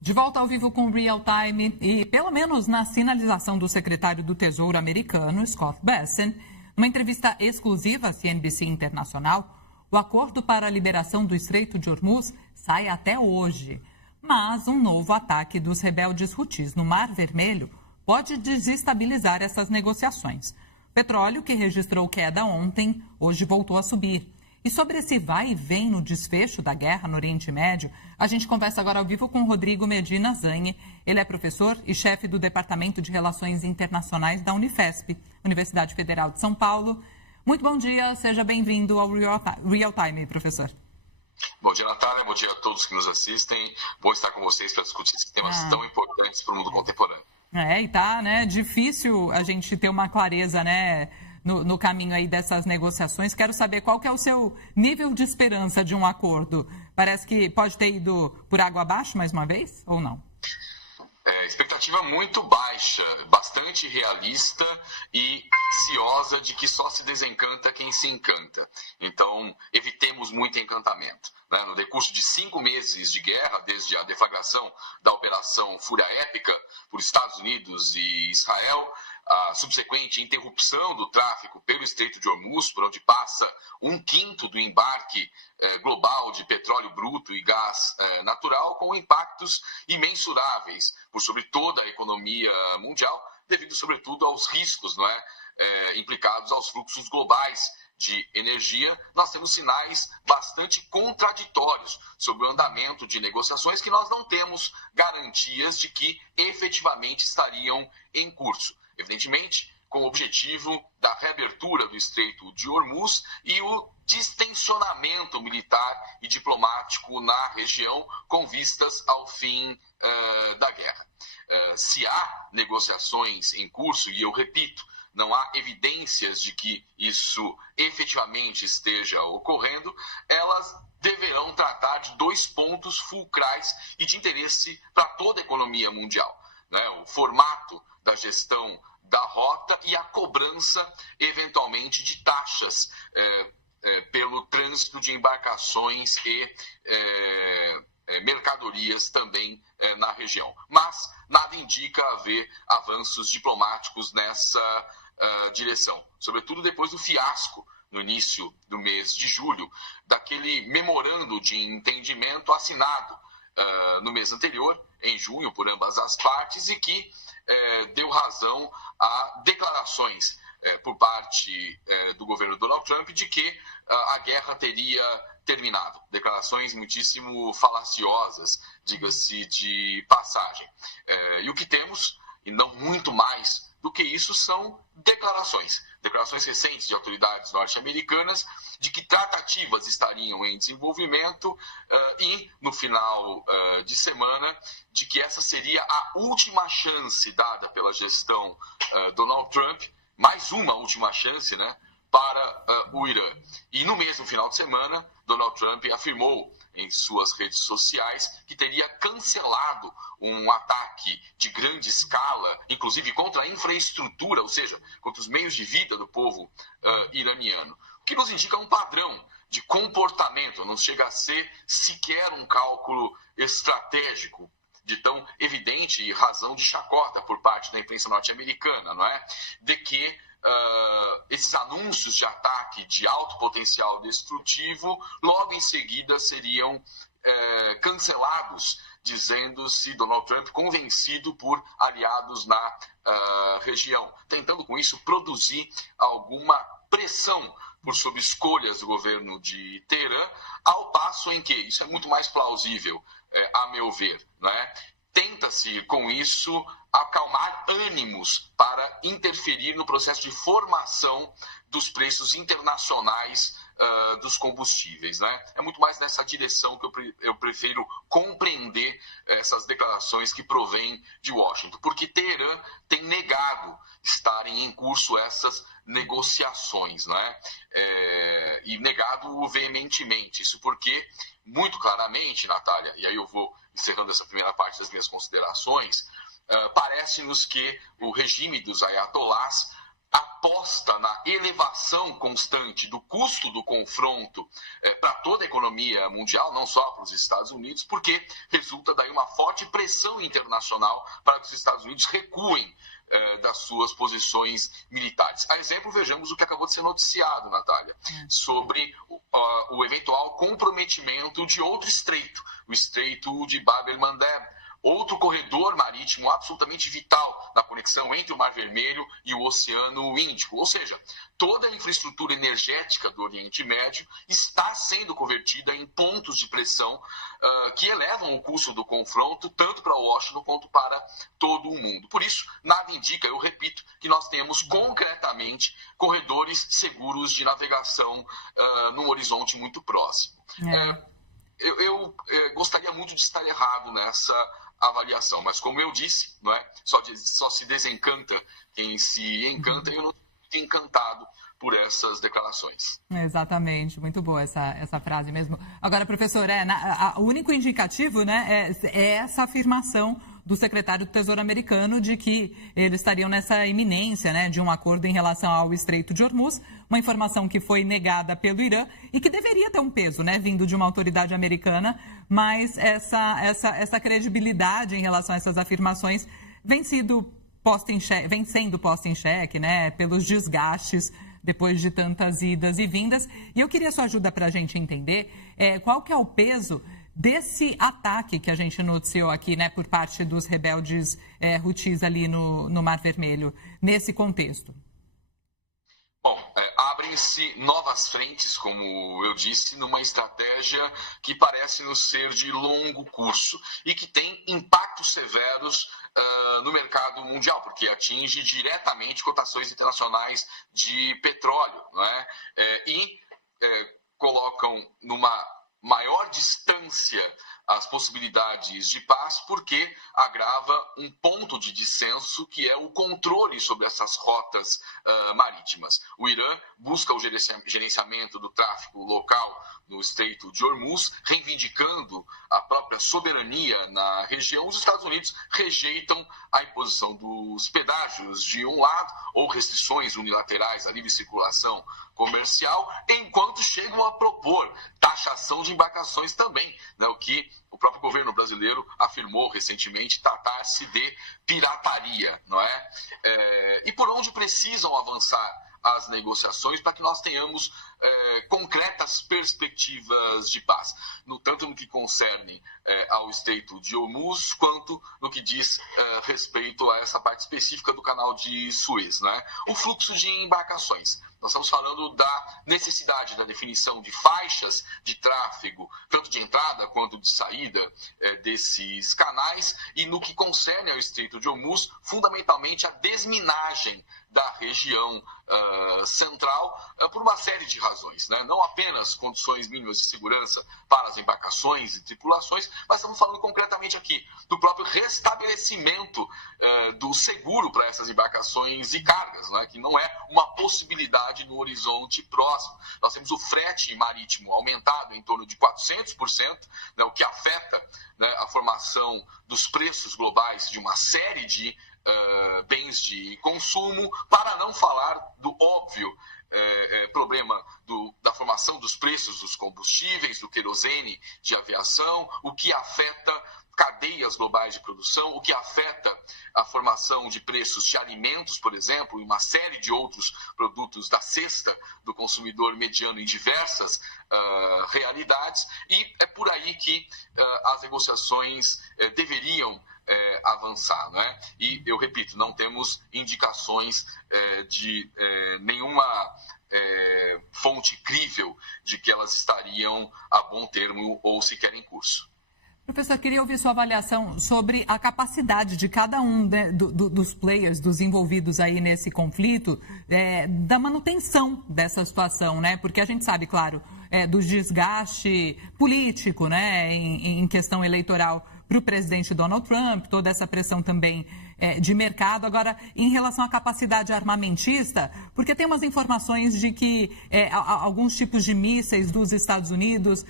De volta ao vivo com o Real Time e, pelo menos na sinalização do secretário do Tesouro americano, Scott Bessent, numa entrevista exclusiva à CNBC Internacional, o acordo para a liberação do Estreito de Hormuz sai até hoje. Mas um novo ataque dos rebeldes Houthis no Mar Vermelho pode desestabilizar essas negociações. O petróleo, que registrou queda ontem, hoje voltou a subir. E sobre esse vai e vem no desfecho da guerra no Oriente Médio, a gente conversa agora ao vivo com Rodrigo Medina Zanni. Ele é professor e chefe do Departamento de Relações Internacionais da Unifesp, Universidade Federal de São Paulo. Muito bom dia, seja bem-vindo ao Real Time, professor. Bom dia, Natália. Bom dia a todos que nos assistem. Bom estar com vocês para discutir esses temas tão importantes para o mundo contemporâneo. E tá, né? Difícil a gente ter uma clareza, né? No caminho aí dessas negociações. Quero saber qual que é o seu nível de esperança de um acordo. Parece que pode ter ido por água abaixo mais uma vez, ou não? Expectativa muito baixa, bastante realista e ciosa de que só se desencanta quem se encanta. Então, evitemos muito encantamento. No decurso de 5 meses de guerra, desde a deflagração da Operação Fúria Épica por Estados Unidos e Israel, a subsequente interrupção do tráfico pelo Estreito de Hormuz, por onde passa 1/5 do embarque global de petróleo bruto e gás natural, com impactos imensuráveis por sobre toda a economia mundial, devido sobretudo aos riscos implicados aos fluxos globais de energia. Nós temos sinais bastante contraditórios sobre o andamento de negociações que nós não temos garantias de que efetivamente estariam em curso. Evidentemente, com o objetivo da reabertura do Estreito de Hormuz e o distensionamento militar e diplomático na região com vistas ao fim da guerra. Se há negociações em curso, e eu repito, não há evidências de que isso efetivamente esteja ocorrendo, elas deverão tratar de 2 pontos fulcrais e de interesse para toda a economia mundial. O formato da gestão da rota e a cobrança, eventualmente, de taxas pelo trânsito de embarcações e mercadorias também na região. Mas nada indica haver avanços diplomáticos nessa direção, sobretudo depois do fiasco, no início do mês de julho, daquele memorando de entendimento assinado no mês anterior, em junho, por ambas as partes, e que deu razão a declarações por parte do governo Donald Trump de que a guerra teria terminado. Declarações muitíssimo falaciosas, diga-se de passagem. E o que temos, e não muito mais do que isso, são declarações recentes de autoridades norte-americanas de que tratativas estariam em desenvolvimento e, no final de semana, de que essa seria a última chance dada pela gestão Donald Trump, mais uma última chance, para o Irã. E no mesmo final de semana, Donald Trump afirmou em suas redes sociais que teria cancelado um ataque de grande escala, inclusive contra a infraestrutura, ou seja, contra os meios de vida do povo iraniano. O que nos indica um padrão de comportamento, não chega a ser sequer um cálculo estratégico de tão evidente razão de chacota por parte da imprensa norte-americana, de que esses anúncios de ataque de alto potencial destrutivo logo em seguida seriam cancelados, dizendo-se Donald Trump convencido por aliados na região, tentando com isso produzir alguma pressão por sobre escolhas do governo de Teherã, ao passo em que, isso é muito mais plausível, a meu ver, tenta-se com isso acalmar ânimos para interferir no processo de formação dos preços internacionais dos combustíveis. É muito mais nessa direção que eu prefiro compreender essas declarações que provêm de Washington, porque Teherã tem negado estarem em curso essas negociações, e negado veementemente. Isso porque, muito claramente, Natália, e aí eu vou encerrando essa primeira parte das minhas considerações, parece-nos que o regime dos ayatolás aposta na elevação constante do custo do confronto para toda a economia mundial, não só para os Estados Unidos, porque resulta daí uma forte pressão internacional para que os Estados Unidos recuem das suas posições militares. A exemplo, vejamos o que acabou de ser noticiado, Natália, sobre o eventual comprometimento de outro estreito, o Estreito de Bab el-Mandeb, outro corredor marítimo absolutamente vital na conexão entre o Mar Vermelho e o Oceano Índico. Ou seja, toda a infraestrutura energética do Oriente Médio está sendo convertida em pontos de pressão que elevam o custo do confronto tanto para Washington quanto para todo o mundo. Por isso, nada indica, eu repito, que nós temos concretamente corredores seguros de navegação num horizonte muito próximo. Eu gostaria muito de estar errado nessa avaliação, mas como eu disse, não é? Só se desencanta quem se encanta, e eu não estou encantado por essas declarações. Exatamente, muito boa essa frase mesmo. Agora, professor, o único indicativo, né, é essa afirmação do secretário do Tesouro americano de que eles estariam nessa iminência, né, de um acordo em relação ao Estreito de Hormuz, uma informação que foi negada pelo Irã e que deveria ter um peso, né, vindo de uma autoridade americana, mas essa credibilidade em relação a essas afirmações vem sendo posta em xeque, né, pelos desgastes depois de tantas idas e vindas. E eu queria sua ajuda para a gente entender qual que é o peso desse ataque que a gente noticiou aqui, né, por parte dos rebeldes Houthis ali no Mar Vermelho, nesse contexto. Bom, abrem-se novas frentes, como eu disse, numa estratégia que parece nos ser de longo curso e que tem impactos severos no mercado mundial, porque atinge diretamente cotações internacionais de petróleo, não é? E colocam numa maior distância as possibilidades de paz, porque agrava um ponto de dissenso, que é o controle sobre essas rotas marítimas. O Irã busca o gerenciamento do tráfego local no Estreito de Hormuz, reivindicando a própria soberania na região. Os Estados Unidos rejeitam a imposição dos pedágios de um lado, ou restrições unilaterais à livre circulação comercial, enquanto chegam a propor taxação de embarcações também, né, o que o próprio governo brasileiro afirmou recentemente tratar-se de pirataria, não é? E por onde precisam avançar as negociações para que nós tenhamos concretas perspectivas de paz, tanto no que concerne ao Estreito de Hormuz, quanto no que diz respeito a essa parte específica do canal de Suez, né? O fluxo de embarcações. Nós estamos falando da necessidade da definição de faixas de tráfego, tanto de entrada quanto de saída desses canais, e no que concerne ao Estreito de Hormuz, fundamentalmente a desminagem da região central, por uma série de razões, né? Não apenas condições mínimas de segurança para as embarcações e tripulações, mas estamos falando concretamente aqui do próprio restabelecimento do seguro para essas embarcações e cargas, né? Que não é uma possibilidade no horizonte próximo. Nós temos o frete marítimo aumentado em torno de 400%, né? O que afeta, né, a formação dos preços globais de uma série de bens de consumo, para não falar do óbvio problema da formação dos preços dos combustíveis, do querosene de aviação, o que afeta cadeias globais de produção, o que afeta a formação de preços de alimentos, por exemplo, e uma série de outros produtos da cesta do consumidor mediano em diversas realidades, e é por aí que as negociações deveriam avançar, né? E eu repito, não temos indicações de nenhuma fonte crível de que elas estariam a bom termo ou sequer em curso. Professor, queria ouvir sua avaliação sobre a capacidade de cada um dos players, dos envolvidos aí nesse conflito, da manutenção dessa situação, né? Porque a gente sabe, claro, do desgaste político, né, em questão eleitoral para o presidente Donald Trump, toda essa pressão também de mercado. Agora, em relação à capacidade armamentista, porque tem umas informações de que alguns tipos de mísseis dos Estados Unidos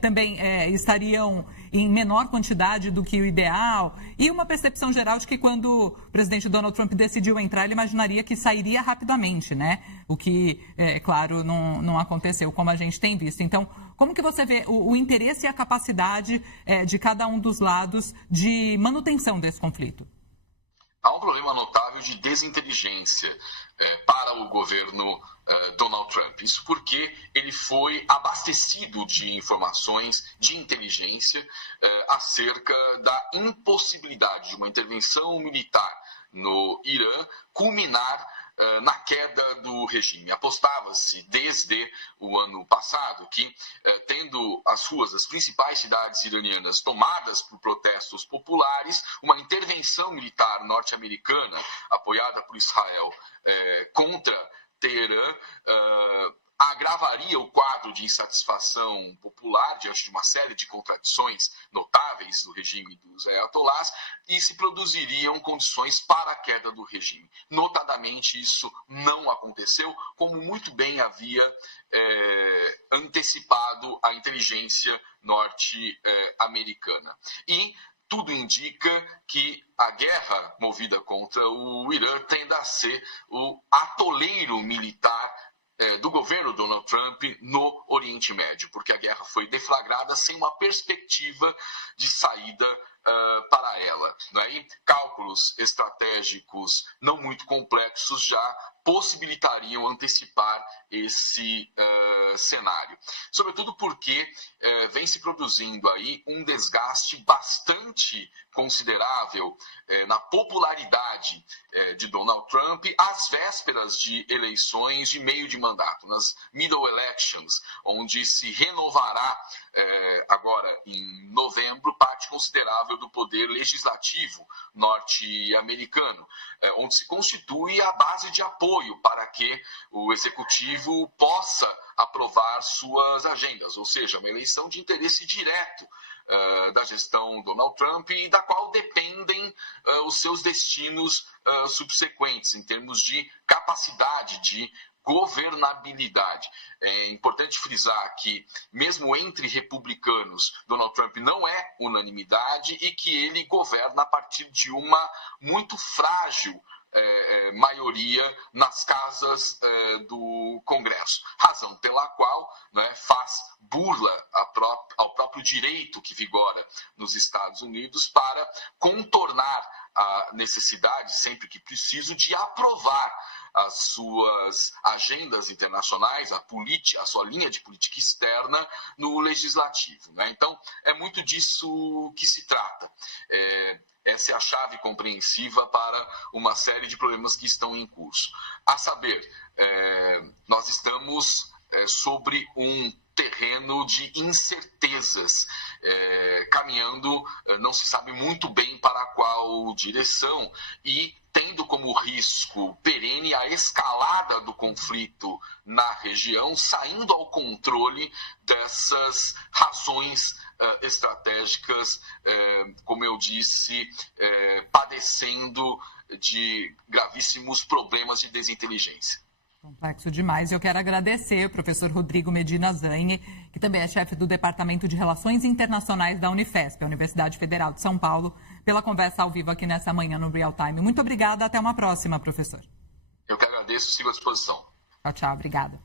também estariam em menor quantidade do que o ideal, e uma percepção geral de que quando o presidente Donald Trump decidiu entrar, ele imaginaria que sairia rapidamente, né? O que, claro, não aconteceu, como a gente tem visto. Então, como que você vê o interesse e a capacidade de cada um dos lados de manutenção desse conflito? Há um problema notável de desinteligência para o governo Donald Trump. Isso porque ele foi abastecido de informações de inteligência acerca da impossibilidade de uma intervenção militar no Irã culminar na queda do regime. Apostava-se desde o ano passado que, tendo as principais cidades iranianas tomadas por protestos populares, uma intervenção militar norte-americana apoiada por Israel contra Teherã agravaria o quadro de insatisfação popular diante de uma série de contradições notáveis do regime dos ayatollahs e se produziriam condições para a queda do regime. Notadamente, isso não aconteceu, como muito bem havia antecipado a inteligência norte-americana. E tudo indica que a guerra movida contra o Irã tende a ser o atoleiro militar do governo Donald Trump no Oriente Médio, porque a guerra foi deflagrada sem uma perspectiva de saída para ela. Né? E cálculos estratégicos não muito complexos já possibilitariam antecipar esse cenário. Sobretudo porque vem se produzindo aí um desgaste bastante considerável na popularidade de Donald Trump às vésperas de eleições de meio de mandato, nas middle elections, onde se renovará agora em novembro parte considerável do poder legislativo norte-americano, onde se constitui a base de apoio para que o executivo possa aprovar suas agendas, ou seja, uma eleição de interesse direto da gestão Donald Trump e da qual dependem os seus destinos subsequentes, em termos de capacidade de governabilidade. É importante frisar que, mesmo entre republicanos, Donald Trump não é unanimidade e que ele governa a partir de uma muito frágil maioria nas casas do Congresso. Razão pela qual faz burla ao próprio direito que vigora nos Estados Unidos para contornar a necessidade, sempre que preciso, de aprovar as suas agendas internacionais, a sua linha de política externa no legislativo. Né? Então, é muito disso que se trata. Essa é a chave compreensiva para uma série de problemas que estão em curso. A saber, nós estamos sobre um terreno de incertezas, caminhando, não se sabe muito bem para qual direção, e tendo como risco perene a escalada do conflito na região, saindo ao controle dessas razões estratégicas, como eu disse, padecendo de gravíssimos problemas de desinteligência. Complexo demais. Eu quero agradecer ao professor Rodrigo Medina Zanhe, que também é chefe do Departamento de Relações Internacionais da Unifesp, a Universidade Federal de São Paulo, pela conversa ao vivo aqui nessa manhã no Real Time. Muito obrigada. Até uma próxima, professor. Eu que agradeço. Sigo à disposição. Tchau, tchau. Obrigada.